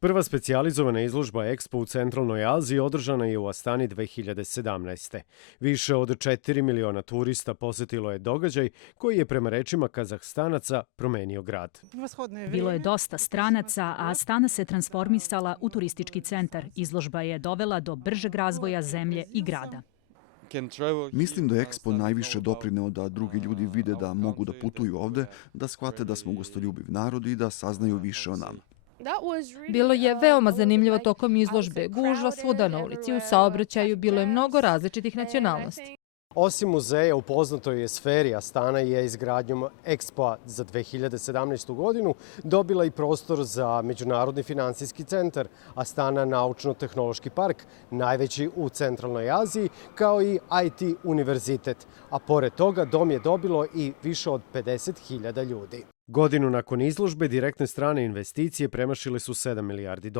Prva specijalizovana izložba Expo u Centralnoj Aziji održana je u Astani 2017. Više od 4 miliona turista posetilo je događaj koji je prema rečima Kazahstanaca promenio grad. Bilo je dosta stranaca, a Astana se transformisala u turistički centar. Izložba je dovela do bržeg razvoja zemlje i grada. Mislim da je Expo najviše doprineo da drugi ljudi vide da mogu da putuju ovde, da shvate da smo gostoljubiv narod i da saznaju više o nama. Bilo je veoma zanimljivo tokom izložbe. Gužva svuda na ulici, u saobraćaju bilo je mnogo različitih nacionalnosti. Osim muzeja u poznatoj sferi, Astana je izgradnjom Expo za 2017. godinu dobila i prostor za Međunarodni finansijski centar, Astana naučno-tehnološki park, najveći u Centralnoj Aziji, kao i IT univerzitet. A pored toga dom je dobilo i više od 50.000 ljudi. Godinu nakon izložbe direktne strane investicije premašile su $7 milijardi.